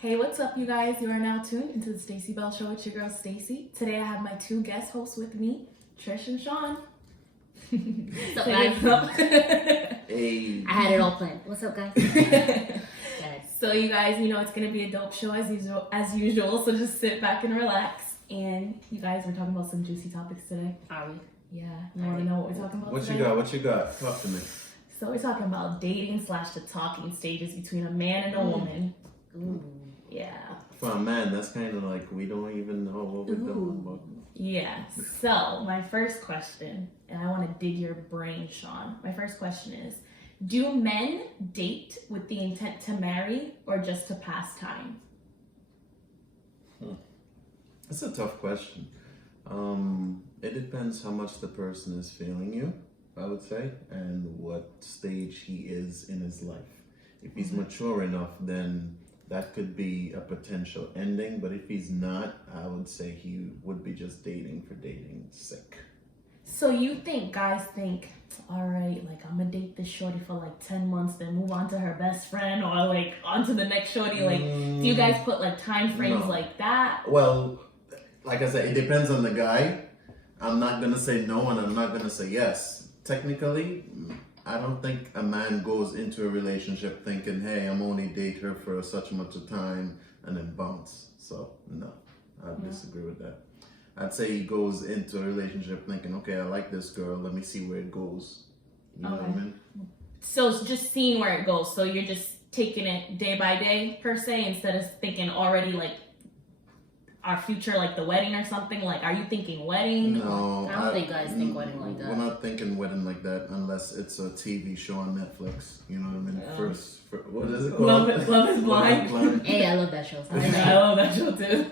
Hey, what's up, you guys? You are now tuned into the Stacie Bel Show with your girl Stacie. Today I have my two guest hosts with me, Trish and Sean. What's up, guys? Hey. I had it all planned. What's up, guys? So you guys, you know it's gonna be a dope show as usual. So just sit back and relax. And you guys, we're talking about some juicy topics today. Are we? Yeah, you want to know what we're talking about? What today? you got? What you got? Talk to me. So we're talking about dating / the talking stages between a man and a woman. Ooh. Yeah. For a man, that's kind of like we don't even know what we're talking about. Yeah. So my first question, and I want to dig your brain, Sean. My first question is, do men date with the intent to marry or just to pass time? That's a tough question. It depends how much the person is feeling you, I would say, and what stage he is in his life. If he's mature enough, then that could be a potential ending, but if he's not, I would say he would be just dating for dating's sake. So you think guys think, all right, like I'm gonna date this shorty for like 10 months, then move on to her best friend or like on to the next shorty? Like, do you guys put like time frames like that? Well, like I said, it depends on the guy. I'm not gonna say no and I'm not gonna say yes. Technically, I don't think a man goes into a relationship thinking, hey, I'm only date her for such much a time and then bounce. So no, I disagree with that. I'd say he goes into a relationship thinking, okay, I like this girl, let me see where it goes. You know what I mean? So it's just seeing where it goes. So you're just taking it day by day per se, instead of thinking already like our future, like the wedding or something. Like, are you thinking wedding? No, I don't think guys think wedding like that. We're not thinking wedding like that unless it's a TV show on Netflix. You know what I mean? What is it called? Love is Blind. Hey, I love that show. I love that show too.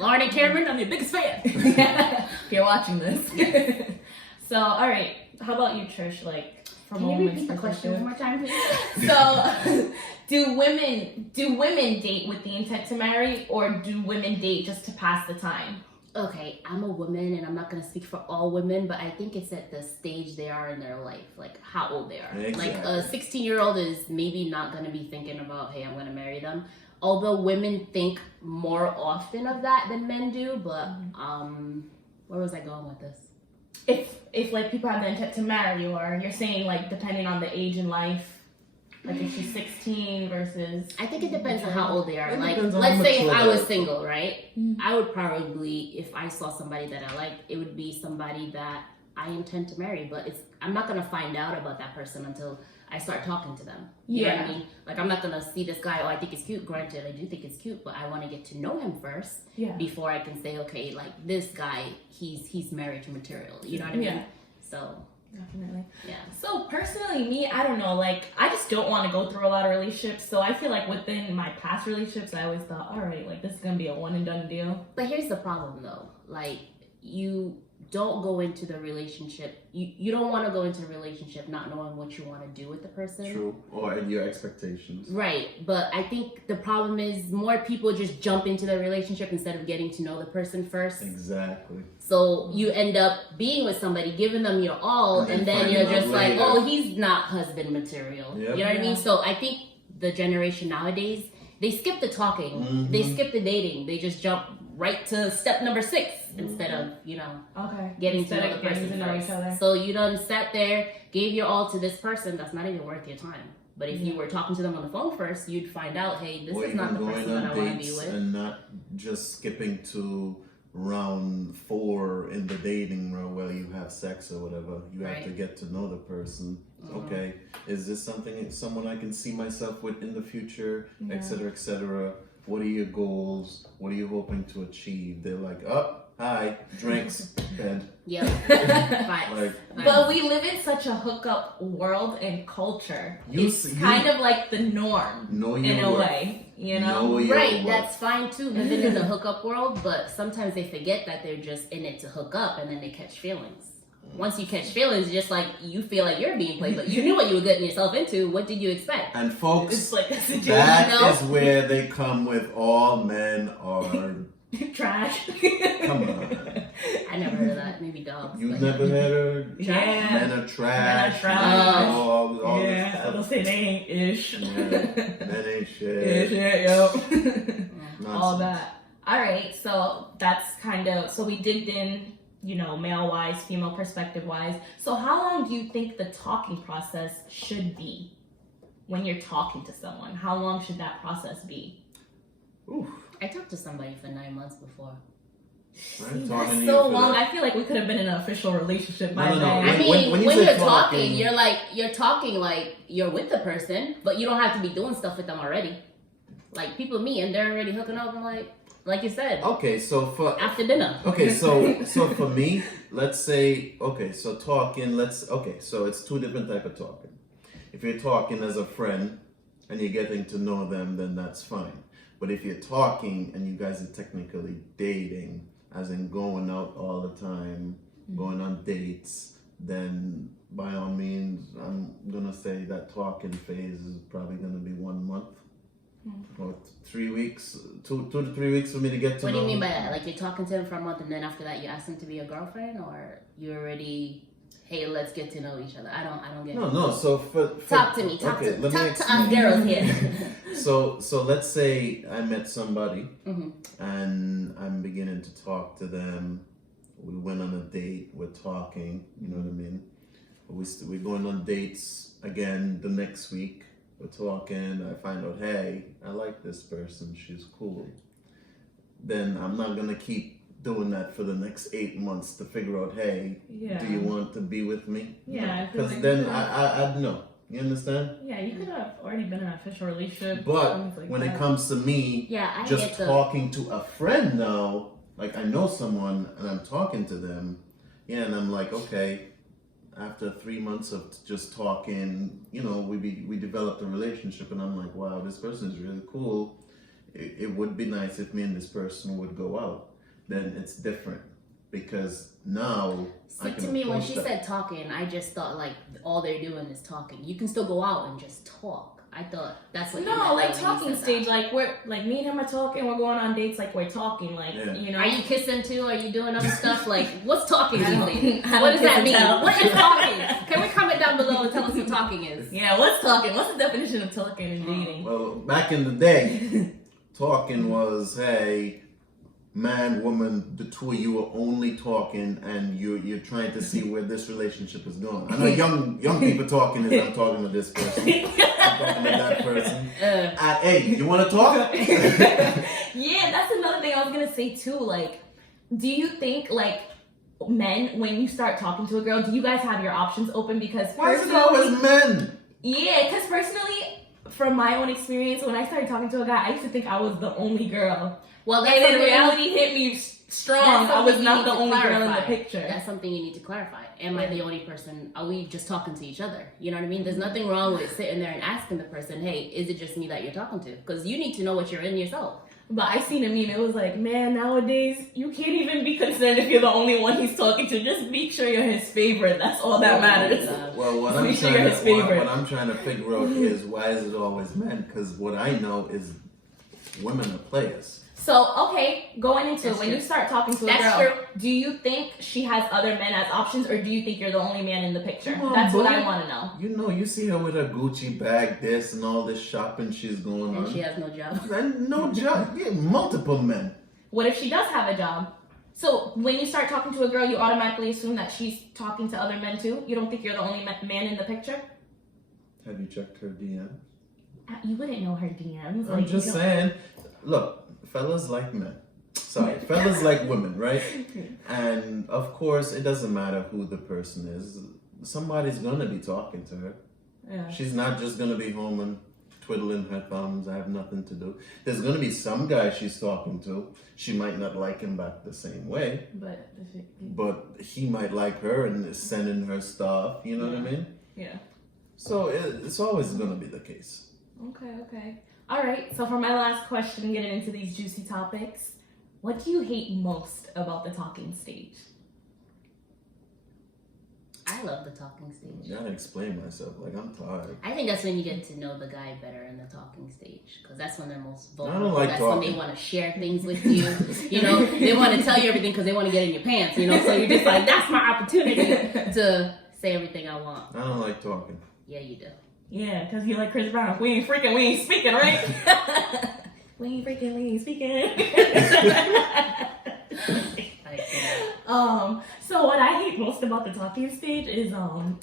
Lauren and Cameron, I'm your biggest fan. If you're watching this. So, all right. How about you, Trish? Like, from Can a you woman's repeat the question one perspective. more time, please? So, do women date with the intent to marry, or do women date just to pass the time? Okay, I'm a woman, and I'm not going to speak for all women, but I think it's at the stage they are in their life, like how old they are. Exactly. Like a 16-year-old is maybe not going to be thinking about, hey, I'm going to marry them. Although women think more often of that than men do, but where was I going with this? If like people have the intent to marry, or you're saying like depending on the age in life, like if she's 16 versus. I think it depends on how old they are. It Like, depends on let's how say if mature I they was are. single, right? I would probably, if I saw somebody that I liked, it would be somebody that I intend to marry. But I'm not gonna find out about that person until I start talking to them. You know what I mean? Like, I'm not gonna see this guy, oh, I think it's cute. Granted, I do think it's cute, but I want to get to know him first before I can say, okay, like this guy, he's marriage material. You know what I mean? Yeah. So Definitely. yeah. So personally, me, I don't know. Like, I just don't want to go through a lot of relationships. So I feel like within my past relationships, I always thought, all right, like this is gonna be a one and done deal. But here's the problem though. Like, you don't go into the relationship. You don't want to go into a relationship not knowing what you want to do with the person. True. Or your expectations. Right. But I think the problem is more people just jump into the relationship instead of getting to know the person first. Exactly. So you end up being with somebody, giving them your all, and then you're just like, oh, he's not husband material. Yep. You know what I mean? So I think the generation nowadays, they skip the talking, they skip the dating, they just jump right to step number 6 instead of, getting to know the person first. So you done sat there, gave your all to this person, that's not even worth your time. But if you were talking to them on the phone first, you'd find out, hey, this is not the person that I want to be with. And not just skipping to round 4 in the dating round where you have sex or whatever. You have to get to know the person. Okay, is this someone I can see myself with in the future, etc., etc. What are your goals? What are you hoping to achieve? They're like, oh, hi, drinks, bed. Yeah. But we live in such a hookup world and culture. It's kind of like the norm in a way, you know? Right, that's fine too, living in the hookup world, but sometimes they forget that they're just in it to hook up and then they catch feelings. Once you catch feelings, just like you feel like you're being played, but you knew what you were getting yourself into. What did you expect? And folks, it's like a situation, that is where they come with all men are Trash. Come on. I never heard of that. Maybe dogs. You but- never heard of Yeah. men are trash. Men are trash. All Yeah, this they'll stuff. say they ain't ish. Yeah. Men ain't shit. Yo. Nonsense. All that. All right, so that's kind of, so we digged in, you know, male-wise, female perspective-wise. So how long do you think the talking process should be when you're talking to someone? How long should that process be? Oof. I talked to somebody for 9 months before. I ain't talking That's to you so for long. that. I feel like we could have been in an official relationship by No, no, no. then. I When- mean, when when, you say you're talking, talking- you're talking like you're with the person, but you don't have to be doing stuff with them already. Like people meet and they're already hooking up and like you said, Okay, so for after dinner. okay, so for me, let's say so talking. So it's two different type of talking. If you're talking as a friend and you're getting to know them, then that's fine. But if you're talking and you guys are technically dating, as in going out all the time, going on dates, then by all means, I'm gonna say that talking phase is probably gonna be 1 month. Or 3 weeks, 2 to 3 weeks for me to get to What do know you mean them. by that? Like you're talking to him for a month and then after that you ask him to be your girlfriend, or you already, hey, let's get to know each other. I don't get it. No. So for Talk to me. Talk okay, to let me us explain. girls here. So let's say I met somebody Mhm. and I'm beginning to talk to them. We went on a date. We're talking. You know what I mean? We're going on dates again the next week. We're talking. I find out, hey, I like this person. She's cool. Then I'm not gonna keep doing that for the next 8 months to figure out, hey, Yeah. do you want to be with me? Yeah, I feel Because like then you I'd know. You understand? Yeah, you could have already been in an official relationship. But things like when it that. comes to me, Yeah, I just get the talking to a friend now, like I know someone and I'm talking to them, yeah, and I'm like, okay, after 3 months of just talking, you know, we developed a relationship, and I'm like, wow, this person is really cool. It would be nice if me and this person would go out. Then it's different because now I See, can to me, when approach she that. said talking, I just thought like all they're doing is talking. You can still go out and just talk. I thought that's what you meant No, like when you talking said stage, that. like we're like me and him are talking, we're going on dates, like we're talking, like Yeah. you know. Are you kissing too? Are you doing other stuff? Like, what's talking I don't- these days? I don't What does kiss that and mean? tell. What is talking? Can we comment down below and tell us what talking is? Yeah, what's talking? What's the definition of talking and dating? Well, back in the day, talking was, hey, man, woman, the two of you are only talking, and you're trying to see where this relationship is going. I know young people talking is I'm talking to this person, I'm talking to that person. Hey, you want to talk? Yeah, that's another thing I was gonna say too. Like, do you think like men, when you start talking to a girl, do you guys have your options open? Because Why is it personally, always men? yeah, because personally, from my own experience, when I started talking to a guy, I used to think I was the only girl. Well, that's And then something- reality hit me strong. that's I was something you not need the to only girl in the clarify. picture. That's something you need to clarify. Am I the only person? Are we just talking to each other? You know what I mean? There's nothing wrong with sitting there and asking the person, hey, is it just me that you're talking to? Because you need to know what you're in yourself. But I seen a meme. It was like, man, nowadays you can't even be concerned if you're the only one he's talking to. Just make sure you're his favorite. That's all that matters. Well, what Make I'm, sure trying you're to, his favorite. what I'm trying to figure out is why is it always men? Because what I know is women are players. So, okay, going into That's it, when true. you start talking to a That's girl, true. do you think she has other men as options, or do you think you're the only man in the picture? Come on, That's what boo. I want to know. You know, you see her with her Gucci bag, this and all this shopping she's going And on. she has no job. And no job. Yeah, multiple men. What if she does have a job? So, when you start talking to a girl, you automatically assume that she's talking to other men too? You don't think you're the only man in the picture? Have you checked her DM? You wouldn't know her DMs. I'm just saying. Look, fellas like men. Sorry, fellas like women, right? And of course, it doesn't matter who the person is. Somebody's gonna be talking to her. Yeah. She's not just gonna be home and twiddling her thumbs. I have nothing to do. There's gonna be some guy she's talking to. She might not like him back the same way, but he might like her and is sending her stuff. You know what I mean? Yeah. So it's always gonna be the case. Okay. All right. So for my last question, getting into these juicy topics, what do you hate most about the talking stage? I love the talking stage. I gotta explain myself. Like, I'm tired. I think that's when you get to know the guy better in the talking stage, because that's when they're most I vulnerable. don't like That's talking. when they want to share things with you. You know, they want to tell you everything because they want to get in your pants. You know, so you're just like, that's my opportunity to say everything I want. I don't like talking. Yeah, you do. Yeah, because you like Chris Brown. We ain't speaking, right? we ain't speaking. So what I hate most about the talking stage is,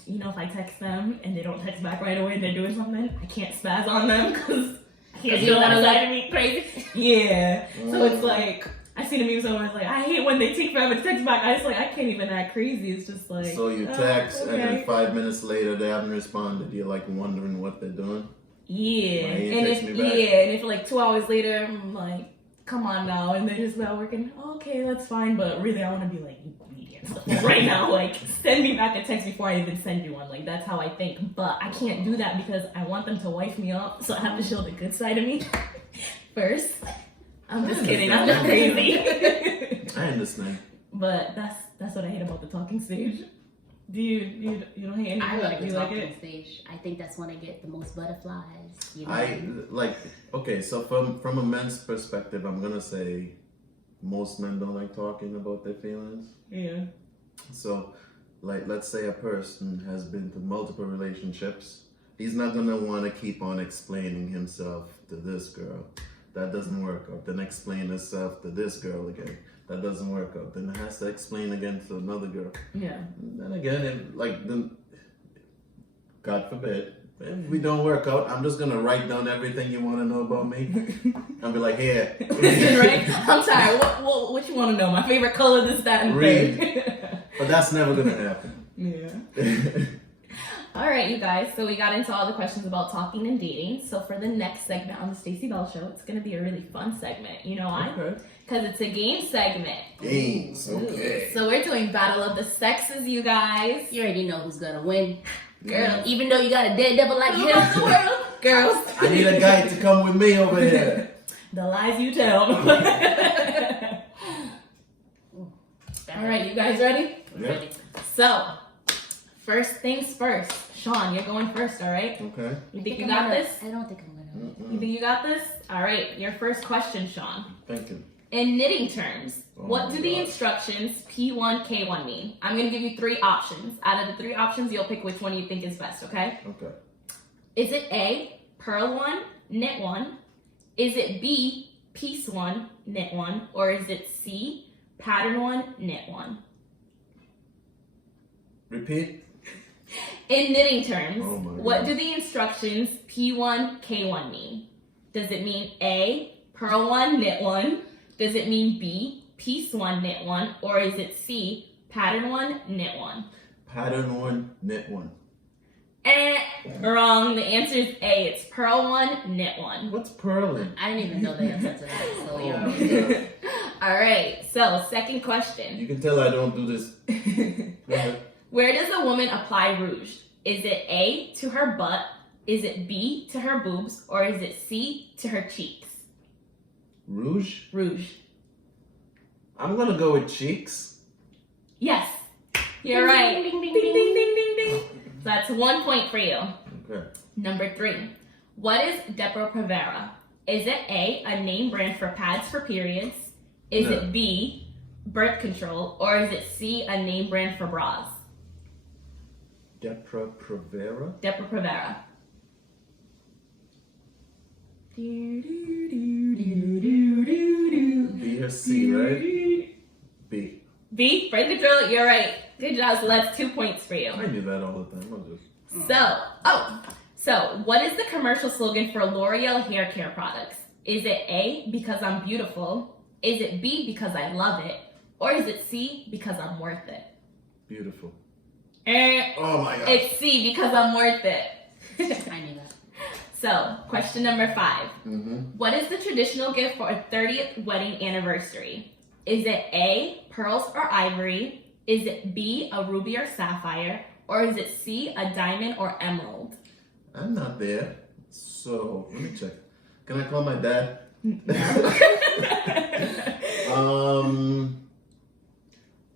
you know, if I text them and they don't text back right away and they're doing something, I can't spaz on them because I can't you feel that wanna side of me crazy. Yeah. So it's like, I see the memes somewhere, it's like, I hate when they take forever to text back. I just like, I can't even act crazy. It's just like. So you text, okay. and then 5 minutes later they haven't responded. You're like wondering what they're doing. Yeah. Why you And text if, me back? and if like 2 hours later, I'm like, come on now. And they're just not working. Okay, that's fine. But really, I want to be like, right now, like, send me back a text before I even send you one. Like, that's how I think. But I can't do that because I want them to wife me up, so I have to show the good side of me first. I'm just kidding. I'm not crazy. I understand. But that's what I hate about the talking stage. Do you don't hate anything? I love the you like talking it? stage. I think that's when I get the most butterflies. You know? I like. Okay, so from a man's perspective, I'm gonna say most men don't like talking about their feelings. Yeah. So, like, let's say a person has been to multiple relationships. He's not gonna want to keep on explaining himself to this girl. That doesn't work out. Then explain himself to this girl again. That doesn't work out. Then has to explain again to another girl. Yeah. And then again, God forbid, if we don't work out, I'm just gonna write down everything you want to know about me. I'll be like, here. Right? I'm tired. What you want to know? My favorite color, this, that, and Read. But that's never gonna happen. Yeah. All right, you guys. So we got into all the questions about talking and dating. So for the next segment on the Stacie Bel Show, it's gonna be a really fun segment. You know why? Okay. Because it's a game segment. Games, okay. So we're doing Battle of the Sexes, you guys. You already know who's gonna win. Girl, Yeah. even though you got a dead devil like Who runs the him. world? Girls. I need a guy to come with me over here. The lies you tell. All right, you guys ready? Yeah. So, first things first. Sean, you're going first, all right? Okay. You think you got this? I don't think I'm gonna. You think you got this? All right, your first question, Sean. Thank you. In knitting terms, Oh what my do the God. instructions P1, K1 mean? I'm going to give you 3 options. Out of the 3 options, you'll pick which one you think is best, okay? Okay. Is it A, purl 1, knit 1? Is it B, piece 1, knit 1? Or is it C, pattern 1, knit 1? Repeat. In knitting terms, Oh my what God. do the instructions P1, K1 mean? Does it mean A, purl 1, knit 1? Does it mean B, piece 1, knit 1? Or is it C, pattern 1, knit 1? Pattern 1, knit 1. Wrong. The answer is A. It's purl 1, knit 1. What's purling? I didn't even know the answer to that. So Oh you're my wrong. God. All right. So, second question. You can tell I don't do this. Go ahead. Where does a woman apply rouge? Is it A, to her butt? Is it B, to her boobs? Or is it C, to her cheeks? Rouge? Rouge. I'm gonna go with cheeks. Yes. You're Ding, right. ding, ding, Ding, ding, ding, ding, ding, ding. So that's 1 point for you. Okay. Number 3. What is Depo-Provera? Is it A, a name brand for pads for periods? Is No. it B, birth control? Or is it C, a name brand for bras? Depo-Provera? Depo-Provera. B or C, right? B. B, birth control, you're right. Good job, so that's 2 points for you. I do that all the time. I'm just. So what is the commercial slogan for L'Oreal hair care products? Is it A, because I'm beautiful? Is it B, because I love it? Or is it C, because I'm worth it? Beautiful. Eh, Oh my God. it's C, because I'm worth it. I knew that. So, question number 5. Mm-hmm. What is the traditional gift for a 30th wedding anniversary? Is it A, pearls or ivory? Is it B, a ruby or sapphire? Or is it C, a diamond or emerald? I'm not there. So, let me check. Can I call my dad?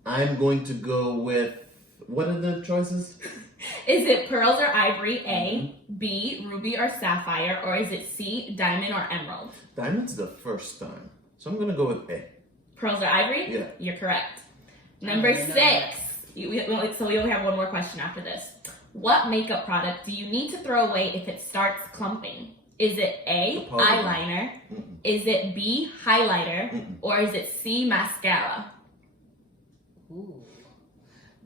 I'm going to go with What are the choices? Is it pearls or ivory, A, B, ruby or sapphire, or is it C, diamond or emerald? Diamond's the first time. So I'm going to go with A. Pearls or ivory? Yeah. You're correct. Number 6. So we only have one more question after this. What makeup product do you need to throw away if it starts clumping? Is it A, eyeliner? Is it B, highlighter? Or is it C, mascara? Ooh.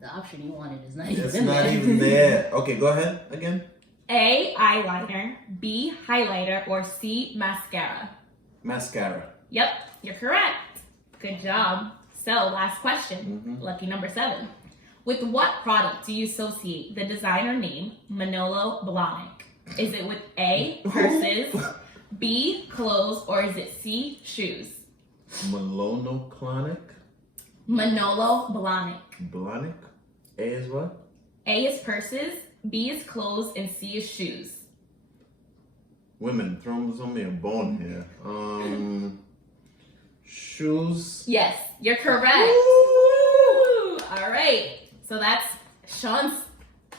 The option you wanted is not It's even not there. even there. Okay, go ahead again. A, eyeliner, B, highlighter, or C, mascara? Mascara. Yep, you're correct. Good job. So, last question. Lucky number 7. With what product do you associate the designer name Manolo Blahnik? Is it with A, purses, B, clothes, or is it C, shoes? Monoclonic? Manolo Blahnik. Blahnik? A is what? A is purses, B is clothes, and C is shoes. Women, throw me a bone here. Shoes. Yes, you're correct. Woo! All right. So that's Sean's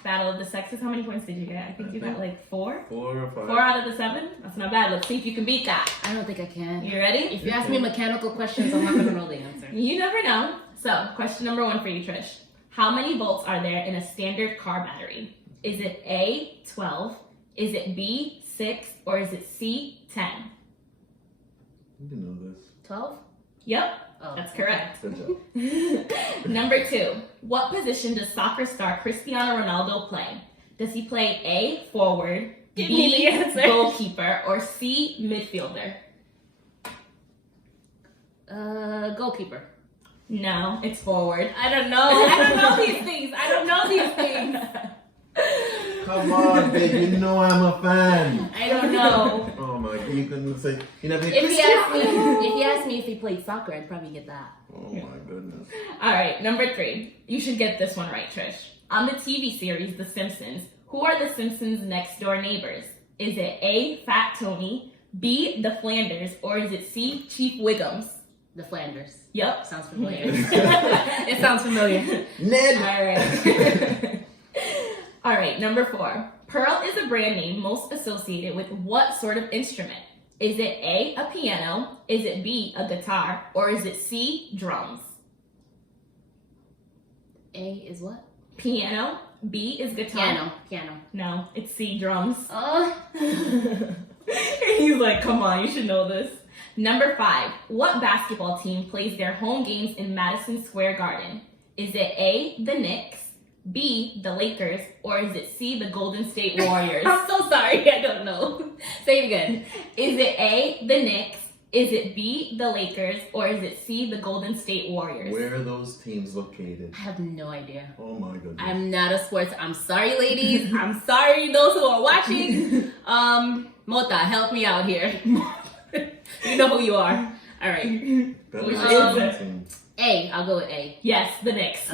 Battle of the Sexes. How many points did you get? I think you got like 4? 4 or 5. 4 out of the 7? That's not bad. Let's see if you can beat that. I don't think I can. You ready? If you ask me mechanical questions, I'm not going to know the answer. You never know. So, question number 1 for you, Trish. How many volts are there in a standard car battery? Is it A, 12? Is it B, 6? Or is it C, 10? You know this. 12? Yep, Oh, that's correct. Good job. Number 2. What position does soccer star Cristiano Ronaldo play? Does he play A, forward, Give me B, the answer. goalkeeper, or C, midfielder? Goalkeeper. No, it's forward. I don't know. I don't know these things. I don't know these things. Come on, babe. You know I'm a fan. I don't know. Oh my god, you couldn't say. You never. If he asked me if he played soccer, I'd probably get that. Oh my goodness. All right, number 3. You should get this one right, Trish. On the TV series The Simpsons, who are the Simpsons' next door neighbors? Is it A, Fat Tony, B, the Flanders, or is it C, Chief Wiggums? The Flanders. Yep. Sounds familiar. It sounds familiar. Ned. All right. All right, number 4. Pearl is a brand name most associated with what sort of instrument? Is it A, a piano? Is it B, a guitar? Or is it C, drums? A is what? Piano. B is guitar. Piano. No, it's C, drums. Oh. He's like, come on, you should know this. Number 5. What basketball team plays their home games in Madison Square Garden? Is it A, the Knicks, B, the Lakers, or is it C, the Golden State Warriors? I'm so sorry, I don't know. Say it again. Is it A, the Knicks, is it B, the Lakers, or is it C, the Golden State Warriors? Where are those teams located? I have no idea. Oh my goodness. I'm not a sports. I'm sorry, ladies. I'm sorry, those who are watching. Mota, help me out here. You know who you are. All right. That Which was is a it? team. A. I'll go with A. Yes, the Knicks.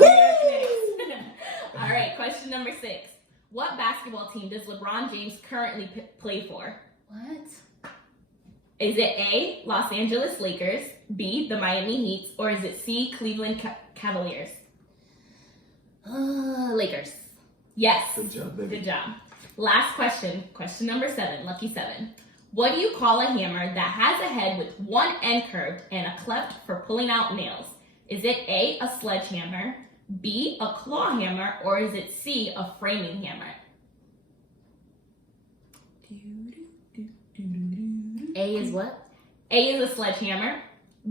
All right, question number 6. What basketball team does LeBron James currently play for? What? Is it A, Los Angeles Lakers, B, the Miami Heat, or is it C, Cleveland Cavaliers? Lakers. Yes. Good job, baby. Good job. Last question, question number 7, lucky 7. What do you call a hammer that has a head with one end curved and a cleft for pulling out nails? Is it A, a sledgehammer, B, a claw hammer, or is it C, a framing hammer? A is what? A is a sledgehammer,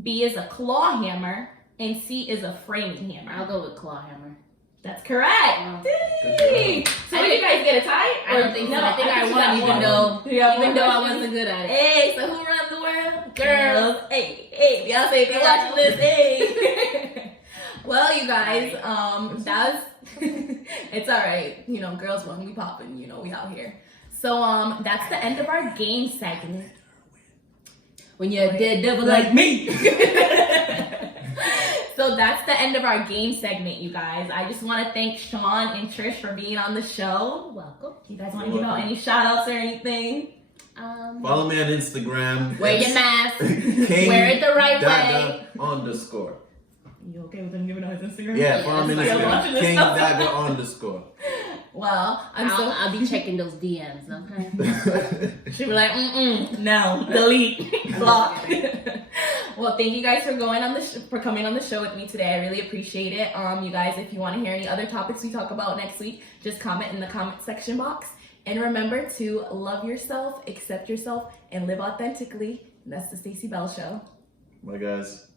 B is a claw hammer, and C is a framing hammer. I'll go with claw hammer. That's correct. Wow. Yay! So did you guys get a tie? I don't think so. I think I you won, got even one. though You got even one though I question. wasn't good at it. Hey, so who runs the world? Girls. Hey, y'all say if you're watching this, hey. Well, you guys, that was, it's all right. You know, girls when we popping, you know, we out here. So, that's the end of our game segment. When you're a dead devil like me. So that's the end of our game segment, you guys. I just want to thank Sean and Trish for being on the show. Welcome. Do you guys want to give out any shout outs or anything? Follow me on Instagram. Wear your It's mask. King Wear it the right Dada _. You okay with him giving out his Instagram? Yeah, follow me on Still Instagram. watching this King stuff? Dagger _. Well, I'll be checking those DMs, okay? She'll be like, no, delete, block. Well, thank you guys for going on for coming on the show with me today. I really appreciate it. You guys, if you want to hear any other topics we talk about next week, just comment in the comment section box. And remember to love yourself, accept yourself, and live authentically. And that's the Stacie Bel Show. Bye, guys.